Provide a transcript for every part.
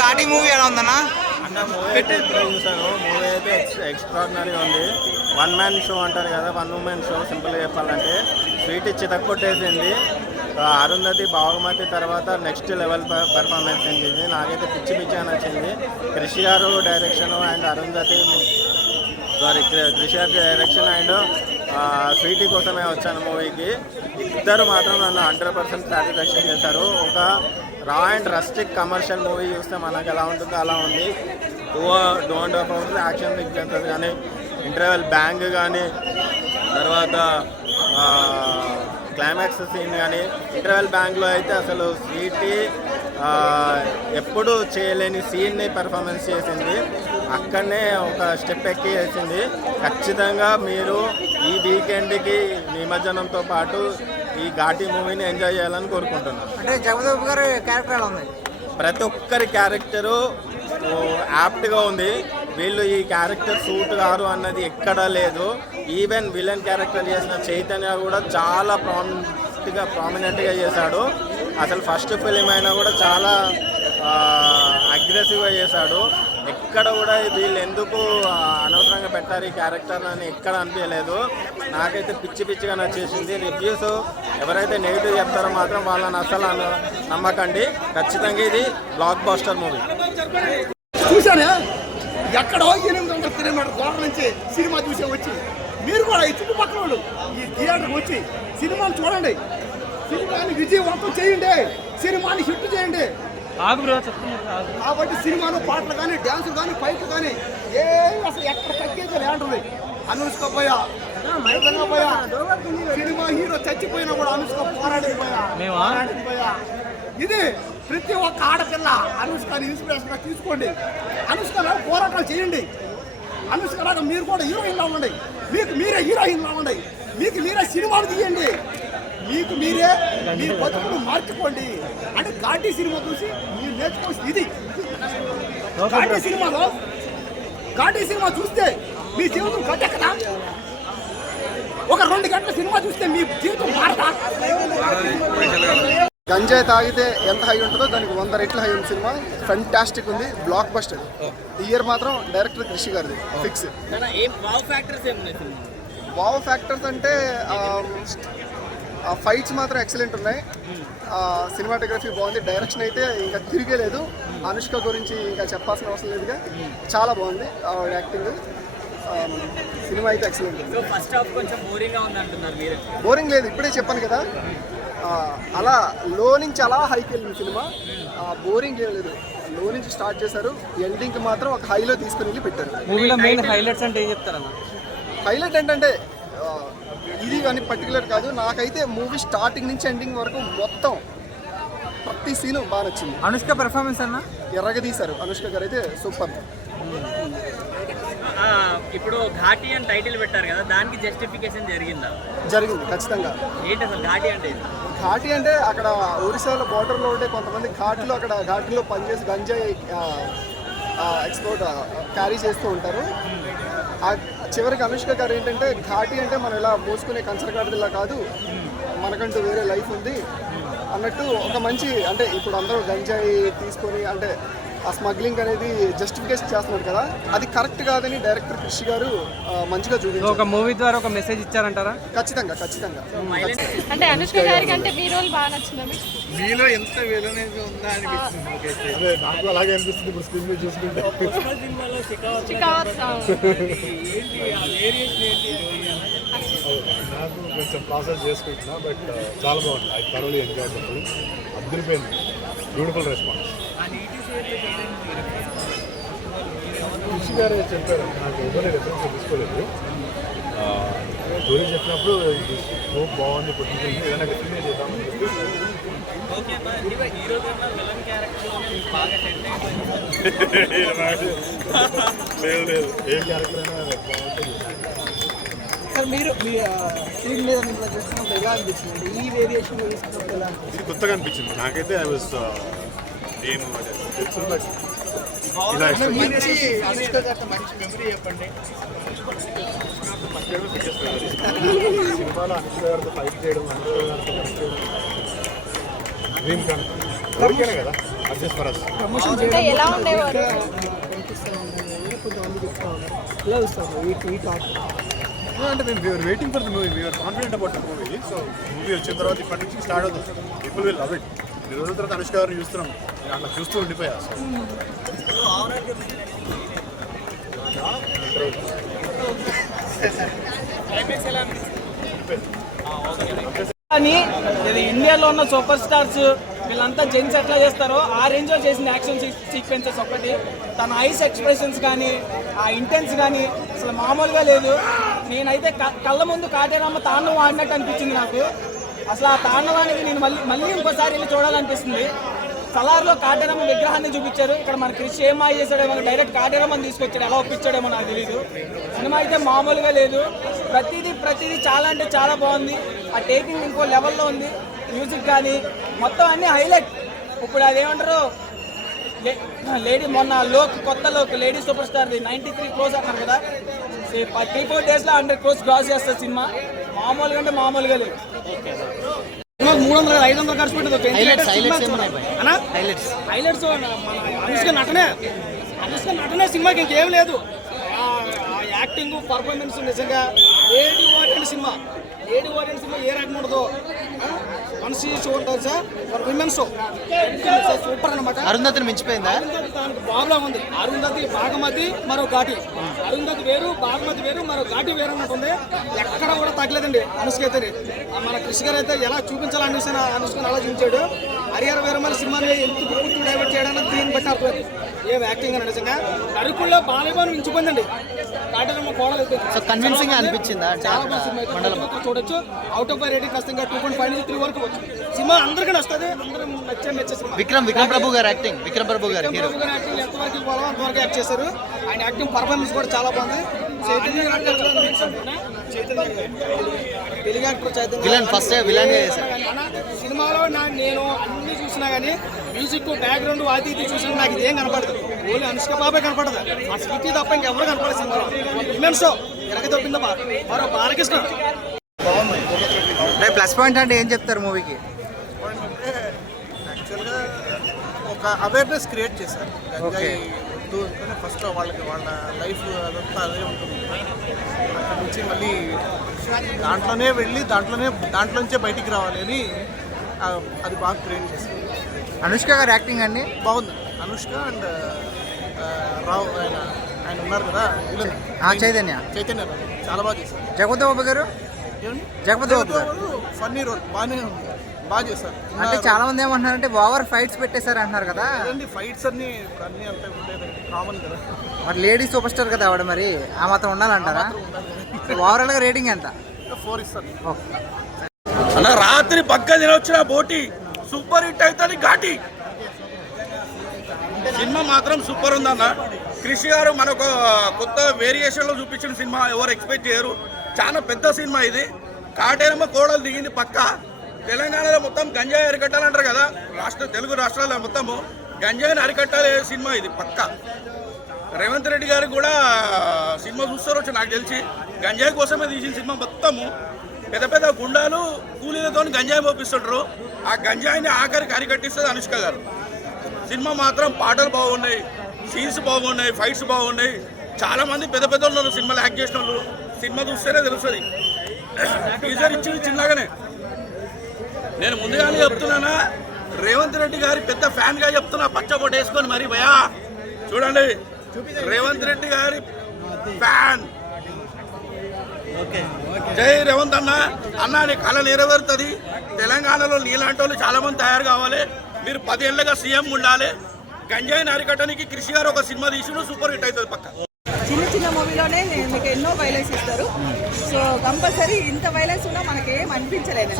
Ghaati movie ఎలా ఉందన్నా? Movie చూసాను. మూవీ అయితే ఎక్స్ట్రాడినరీగా ఉంది. వన్ మ్యాన్ షో అంటారు కదా, వన్ ఉమెన్ షో. సింపుల్గా చెప్పాలంటే స్వీట్ చితక్కొట్టేసింది. అరుంధతి బాగుమతి తర్వాత నెక్స్ట్ లెవెల్ పెర్ఫార్మెన్స్ ఇచ్చింది. నాకైతే పిచ్చి పిచ్చిగా నచ్చింది. క్రిష్ గారు డైరెక్షన్ అండ్ అరుంధతి క్రిష్ గారి డైరెక్షన్ అండ్ స్వీటీ కోసమే వచ్చాను మూవీకి. ఇద్దరు మాత్రం నన్ను 100% సాటిస్ఫాక్షన్ చేశారు. ఒక రా అండ్ రస్టిక్ కమర్షియల్ మూవీ చూస్తే మనకు ఎలా ఉంటుందో అలా ఉంది. డోంట్ అబౌట్ యాక్షన్ సీక్వెన్సెస్ కానీ, ఇంటర్వెల్ బ్యాంగ్ కానీ, తర్వాత క్లైమాక్స్ సీన్ కానీ. ఇంటర్వెల్ బ్యాంక్లో అయితే అసలు స్వీటీ ఎప్పుడు చేయలేని సీన్ని పెర్ఫార్మెన్స్ చేసింది. అక్కడనే ఒక స్టెప్ ఎక్కి వేసింది. ఖచ్చితంగా మీరు ఈ వీకెండ్కి నిమజ్జనంతో పాటు ఈ ఘాటి మూవీని ఎంజాయ్ చేయాలని కోరుకుంటున్నాను. అంటే జగదేవ్ గారి క్యారెక్టర్ ఎలా ఉంది? ప్రతి ఒక్కరి క్యారెక్టరు యాప్ట్గా ఉంది. వీళ్ళు ఈ క్యారెక్టర్ సూట్ కారు అన్నది ఎక్కడా లేదు. ఈవెన్ విలన్ క్యారెక్టర్ చేసిన చైతన్య కూడా చాలా ప్రామినెంట్గా చేశాడు. అసలు ఫస్ట్ ఫిలిం అయినా కూడా చాలా అగ్రెసివ్గా చేశాడు. ఎక్కడ కూడా వీళ్ళు ఎందుకు అనవసరంగా పెట్టారు ఈ క్యారెక్టర్ అని ఎక్కడ అనిపించలేదు. నాకైతే పిచ్చి పిచ్చిగా నచ్చేసింది. రివ్యూస్ ఎవరైతే నెగిటివ్ చెప్తారో మాత్రం వాళ్ళని అసలు నమ్మకండి. ఖచ్చితంగా ఇది బ్లాక్ బస్టర్ మూవీ. చూసానే ఎక్కడో 800 కిలోమీటర్ దూరం నుంచి సినిమా చూసే వచ్చి మీరు కూడా ఈ చుట్టుపక్కల వాళ్ళు ఈ థియేటర్కి వచ్చి సినిమాను చూడండి. సినిమాని విజయవంతం చేయండి, సినిమాని హిట్ చేయండి. కాబట్టి సినిమాలో పాటలు కానీ, డ్యాన్సులు కానీ, ఫైట్లు కానీ ఏ అసలు ఎక్కడ తగ్గేది లేంటుంది. అనుష్క పోయా సినిమా హీరో చచ్చిపోయినా కూడా అనుష్క పోరాడేది పోయా. ఇది ప్రతి ఒక్క ఆడపిల్ల అనుష్కని ఇన్స్పిరేషన్గా తీసుకోండి. అనుష్కలా పోరాటాలు చేయండి. అనుష్కలాగా మీరు కూడా హీరోయిన్లా ఉండండి. మీకు మీరే హీరోయిన్లా ఉండండి. మీకు మీరే సినిమాలు తీయండి. మీకు మీరే మీ బతుకులు మార్చుకోండి. అంటే ఘాటి సినిమా చూసి మీరు నేర్చుకోవచ్చు. ఇది ఘాటి సినిమా చూస్తే మీ జీవితం గట్టెక్కదా? ఒక 2 గంటల సినిమా చూస్తే మీ జీవితం మారదా? గంజాయి తాగితే ఎంత హై ఉంటుందో దానికి 100 రెట్లు హై ఉంది. సినిమా ఫెంటాస్టిక్ ఉంది, బ్లాక్ బస్టర్. ఈ ఇయర్ మాత్రం డైరెక్టర్ క్రిష్ గారిది ఫిక్స్. వావ్ ఫ్యాక్టర్స్ అంటే ఫైట్స్ మాత్రం ఎక్సలెంట్ ఉన్నాయి. సినిమాటోగ్రఫీ బాగుంది. డైరెక్షన్ అయితే ఇంకా తిరిగే లేదు. అనుష్క గురించి ఇంకా చెప్పాల్సిన అవసరం లేదుగా, చాలా బాగుంది యాక్టింగ్. సినిమా అయితే ఎక్సలెంట్ ఉంది. బోరింగ్ లేదు, ఇప్పుడే చెప్పాను కదా. అలా లో నుంచి అలా హైకి వెళ్ళింది సినిమా. బోరింగ్ ఏం లేదు. లో నుంచి స్టార్ట్ చేశారు, ఎండింగ్కి మాత్రం ఒక హైలో తీసుకుని వెళ్ళి పెట్టారు. మూవీలో మెయిన్ హైలైట్స్ అంటే ఏం చెప్తారన్న? హైలైట్ ఏంటంటే ఇది అని పర్టికులర్ కాదు, నాకైతే మూవీ స్టార్టింగ్ నుంచి ఎండింగ్ వరకు మొత్తం ప్రతి సీను బాగా నచ్చింది. అనుష్క పెర్ఫార్మెన్స్ అన్న ఎర్రగా తీశారు. అనుష్క గారు అయితే సూపర్. ఇప్పుడు ఘాటి అని టైటిల్ పెట్టారు కదా, దానికి జస్టిఫికేషన్ జరిగింది ఖచ్చితంగా. ఏంటి అసలు ఘాటి అంటే? ఘాటి అంటే అక్కడ ఒరిస్సాలో బార్డర్లో ఉంటే కొంతమంది ఘాట్లో పనిచేసి గంజాయి ఎక్స్పోర్ట్ క్యారీ చేస్తూ ఉంటారు. చివరికి అనుష్క గారు ఏంటంటే ఘాటి అంటే మనం ఇలా మోసుకునే కంచరగాడిలా కాదు, మనకంటూ వేరే లైఫ్ ఉంది అన్నట్టు ఒక మంచి, అంటే ఇప్పుడు అందరూ గంజాయి తీసుకొని అంటే ఆ స్మగ్లింగ్ అనేది జస్టిఫికేషన్ చేస్తున్నారు కదా, అది కరెక్ట్ కాదని డైరెక్టర్ క్రిష్ గారు మంచిగా చూపించారు. ఒక మూవీ ద్వారా ఒక మెసేజ్ ఇచ్చారంటారా? ఖచ్చితంగా. అంటే అనుష్క గారికి అంటే మీ రోల్ బాగా నచ్చింది. మీలో ఎంత విలనేది ఉందా అనిపిస్తుంది. నాకు అలాగే అనిపిస్తుంది ఇప్పుడు స్క్రీన్ మీద చూసుకుంటే. నాకు కొంచెం ప్రాసెస్ చేసుకుంటున్నా, బట్ చాలా బాగుంది. ఐ థరోలీ ఎంజాయ్ చేస్తాను. అద్దరిపోయింది. Beautiful response. కృషి గారే చెప్పారు, నాకు ఎవరైనా రెఫరెన్స్ తీసుకోలేదు. స్టోరీ చెప్పినప్పుడు స్కోప్ బాగుంది, పొద్దున్న ఏదైనా డిఫరెంట్ చేద్దామని చెప్పి. లేదు ఏ క్యారెక్టర్ అయినా బాగుంటుంది. సార్ మీరు మీ స్క్రీన్ మీద చూస్తున్నప్పుడు ఎలా అనిపించింది? ఈ వేరియేషన్ తీసుకున్నప్పుడు ఎలా అనిపించింది? ఇది కొత్తగా అనిపించింది నాకైతే. ఐ వాజ్ నేను తెలుసు బట్ ఇలా అనుష్క గారి మంచి మెమరీ చెప్పండి. సినిమాలో అనుష్క గారితో ఫైట్ చేయడం, అనుష్క గారితో ఫైట్ చేయడం డ్రీమ్ కానీ ఓకేనే కదా. అంటే ఎలా ఉండేవారు? అంటే మేము we're waiting for the movie, we're confident about the movie. So movie వచ్చిన తర్వాత ఇప్పటి నుంచి స్టార్ట్ అవుతుంది. People will love it. ఈ రోజుల తర్వాత అనుష్క గారిని చూస్తున్నాం, నేను అట్లా చూస్తూ ఉండిపోయా. కానీ ఇది ఇండియాలో ఉన్న సూపర్ స్టార్స్ వీళ్ళంతా జెంట్స్ ఎట్లా చేస్తారో ఆ రేంజ్లో చేసిన యాక్షన్ సీక్వెన్సెస్ ఒకటి, తన ఐస్ ఎక్స్ప్రెషన్స్ కానీ ఆ ఇంటెన్స్ కానీ అసలు మామూలుగా లేదు. నేనైతే కళ్ళ ముందు కాటేరమ్మ తాండవం ఆడినట్టు అనిపించింది నాకు. అసలు ఆ తాండవానికి నేను మళ్ళీ ఇంకోసారి వెళ్ళి చూడాలనిపిస్తుంది. సలార్లో కాటేరమ్మ విగ్రహాన్ని చూపించారు, ఇక్కడ మన క్రిష్ ఏం మాయ చేశాడేమో, డైరెక్ట్ కాటేరమ్మని తీసుకొచ్చాడు, ఎలా ఒప్పించాడేమో నాకు తెలియదు. సినిమా అయితే మామూలుగా లేదు, ప్రతిదీ చాలా అంటే చాలా బాగుంది. ఆ టేకింగ్ ఇంకో లెవెల్లో ఉంది, మ్యూజిక్ కానీ మొత్తం అన్నీ హైలైట్. ఇప్పుడు అదేమంటారు లేడీ మొన్న కొత్త లేడీ సూపర్ స్టార్ది 93 crores అన్నారు కదా, 3-4 daysలో 100 crores క్రాస్ చేస్తారు సినిమా. మామూలుగా అంటే మామూలుగా లేదు. 300-500 ఖర్చు పెట్టదు. హైలైట్స్ అనుష్క నటనే సినిమాకి ఇంకేం లేదు. యాక్టింగ్ పర్ఫార్మెన్స్ నిజంగా లేడీ ఓరియంట్ సినిమా ఏ రకం ఉండదు. మనిషి షో ఉంటుంది సార్, విమెన్ షో సూపర్ అనమాట. అరుంధతిని మించిపోయిందా? దానికి బాబులా ఉంది. అరుంధతి భాగమతి మరో ఘాటి, అరుంధతి వేరు భాగమతి వేరు మరో ఘాటి వేరు అన్నట్టుంది. ఎక్కడ కూడా తగ్గలేదండి అనుష్క అయితే. మన కృషి గారు అయితే ఎలా చూపించాలని అనుష్కని అలా చూపించాడు. హరిహర వీరమల్లి సినిమాని ఎందుకు పూర్తి డైవర్ట్ చేయడానికి దీన్ని బట్టి అర్థమైంది. ఏం యాక్టింగ్ అని నిజంగా నరుకుల్లో బాలయ్యబాను మించిపోయిందండి. కాటేరమ్మ కోడలు అయితే కన్విన్సింగ్ అనిపించిందా? చాలా బాగా సినిమా అయితే చూడొచ్చు. అవుట్ ఆఫ్ రేటింగ్ ఖచ్చితంగా 2.5-3 వరకు వచ్చింది. సినిమా అందరికీ నచ్చుతుంది, అందరూ నచ్చే సినిమా. విక్రమ్ ప్రభు గారు యాక్టింగ్ ఎంతవరకు ఇవ్వాలో అంతవరకు యాక్ట్ చేశారు. ఆయన యాక్టింగ్ పర్ఫార్మెన్స్ కూడా చాలా బాగుంది. తెలుగు యాక్టర్ చైతన్య సినిమాలో నేను అన్ని చూసినా కానీ మ్యూజిక్ బ్యాక్గ్రౌండ్ అది ఇది చూసినా నాకు ఇదేం కనపడదు. ఓన్లీ అనుష్క బాబే కనపడదు. ఆ స్క్రిప్ట్ తప్ప ఇంకెవరు కనపడదు సినిమాలో. విమెన్ షో ఎనక తప్పిందా మరో బాలకృష్ణ. ప్లస్ పాయింట్ అంటే ఏం చెప్తారు మూవీకి? యాక్చువల్గా ఒక అవేర్నెస్ క్రియేట్ చేశారు. ఫస్ట్ వాళ్ళ లైఫ్ అదంతా అదే ఉంటుంది. అక్కడి నుంచి మళ్ళీ దాంట్లోనే వెళ్ళి దాంట్లోంచే బయటికి రావాలి అని అది బాగా క్రియేట్ చేశారు. అనుష్క గారు యాక్టింగ్ అండి బాగుంది. అనుష్క అండ్ రావు ఆయన ఉన్నారు కదా, చైతన్య చాలా బాగా చేశారు. జగపతి బాబు గారు ఫన్నీ రోల్ బాగా చేశారు. అంటే చాలా మంది ఏమంటున్నారంటే ఓవర్ ఫైట్స్ పెట్టేశారు అంటున్నారు కదా. ఫైట్స్ అన్ని అంతా ఉండేది కామన్ కదా. మరి లేడీ సూపర్ స్టార్ కదా ఆవిడ, మరి ఆ మాత్రం ఉండాలంటారా? ఓవరాల్ గా రేటింగ్ ఎంత? 4 ఇస్తాను. అన్న రాత్రి పక్క తినొచ్చిన బోటి సూపర్ హిట్ అవుతుంది ఘాటి. సినిమా మాత్రం సూపర్ ఉందన్న. కృషి గారు మనకు కొత్త వేరియేషన్లో చూపించిన సినిమా ఎవరు ఎక్స్పెక్ట్ చేయరు. చాలా పెద్ద సినిమా ఇది. కాటేరమ్మ కోడలు దిగింది పక్క. తెలంగాణలో మొత్తం గంజాయి అరికట్టాలంటారు కదా, తెలుగు రాష్ట్రాల్లో మొత్తము గంజాయిని అరికట్టాలే సినిమా ఇది పక్క. రేవంత్ రెడ్డి గారు కూడా సినిమా చూస్తారు నాకు తెలిసి. గంజాయి కోసమే తీసిన సినిమా మొత్తము. పెద్ద గుండాలు కూలీలతో గంజాయి మోపిస్తుంటారు. ఆ గంజాయిని ఆఖరికి అరికట్టిస్తుంది అనుష్క గారు. సినిమా మాత్రం పాటలు బాగున్నాయి, సీన్స్ బాగున్నాయి, ఫైట్స్ బాగున్నాయి. చాలామంది పెద్ద ఉన్నారు సినిమాలో యాక్ట్ చేసిన వాళ్ళు. సినిమా చూస్తేనే తెలుస్తుంది. టీజర్ ఇచ్చింది చిన్నగానే. నేను ముందుగానే చెప్తున్నానా, రేవంత్ రెడ్డి గారి పెద్ద ఫ్యాన్గా చెప్తున్నా. పచ్చబొట్టు వేసుకొని మరి భయా చూడండి, రేవంత్ రెడ్డి గారి ఫ్యాన్. జై రేవంత్ అన్న నీ కళ నెరవేరుతుంది. తెలంగాణలో నీలాంటి వాళ్ళు చాలా మంది తయారు కావాలి. మీరు 10 ఏళ్ళగా సీఎం ఉండాలి. గంజాయిని అరికట్టడానికి కృషి గారు ఒక సినిమా తీసిన సూపర్ హిట్ అవుతుంది పక్క. చిన్న మూవీలోనే మీకు ఎన్నో వైలెన్స్ ఇస్తారు. సో కంపల్సరీ ఇంత వైలెన్స్ ఉన్నా మనకి ఏం అనిపించలేదు.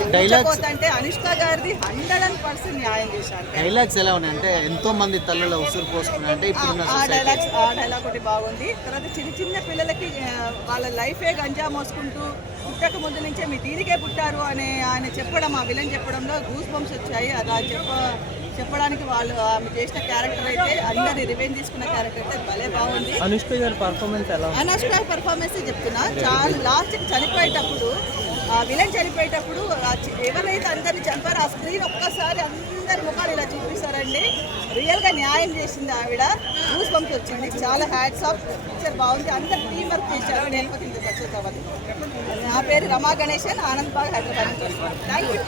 అంటే అనుష్క గారిది 100% న్యాయం చేశారు. డైలాగ్స్ ఎలా ఉన్నాయి అంటే ఎంతో మంది తల్లలో ఉసురు పోసుకున్నారు అంటే ఆ డైలాగ్ ఒకటి బాగుంది. తర్వాత చిన్న పిల్లలకి వాళ్ళ లైఫే గంజా మోసుకుంటూ పుట్టక ముందు నుంచే మీ దీనికే పుట్టారు అని ఆయన చెప్పడం, ఆ విలన్ చెప్పడంలో గూస్ బంప్స్ వచ్చాయి. అలా చెప్పడానికి వాళ్ళు ఆమె చేసిన క్యారెక్టర్ అయితే అందరి రివెంజ్ తీసుకున్న క్యారెక్టర్ అయితే భలే బాగుంది. అనుష్క గారి పర్ఫార్మెన్స్ ఎలా? అనుష్క పర్ఫార్మెన్స్ చెప్తున్నా. చాలా లాస్ట్కి చనిపోయేటప్పుడు ఆ విలన్ చనిపోయేటప్పుడు ఎవరైతే అందరిని చంపారో ఆ స్క్రీన్ ఒక్కసారి అందరి ముఖాలు ఇలా చూపిస్తారండి. రియల్గా న్యాయం చేసింది ఆవిడ. గూస్ బంప్స్ వచ్చింది. చాలా హ్యాట్స్ ఆఫ్. పిక్చర్ బాగుంది. అందరు టీం వర్క్ చేశారు. లేకపోతే ఇంత సక్సెస్ అవ్వదు. నా పేరు రమా గణేశన్, ఆనంద్ బాగ్, హైదరాబాద్. Thank you.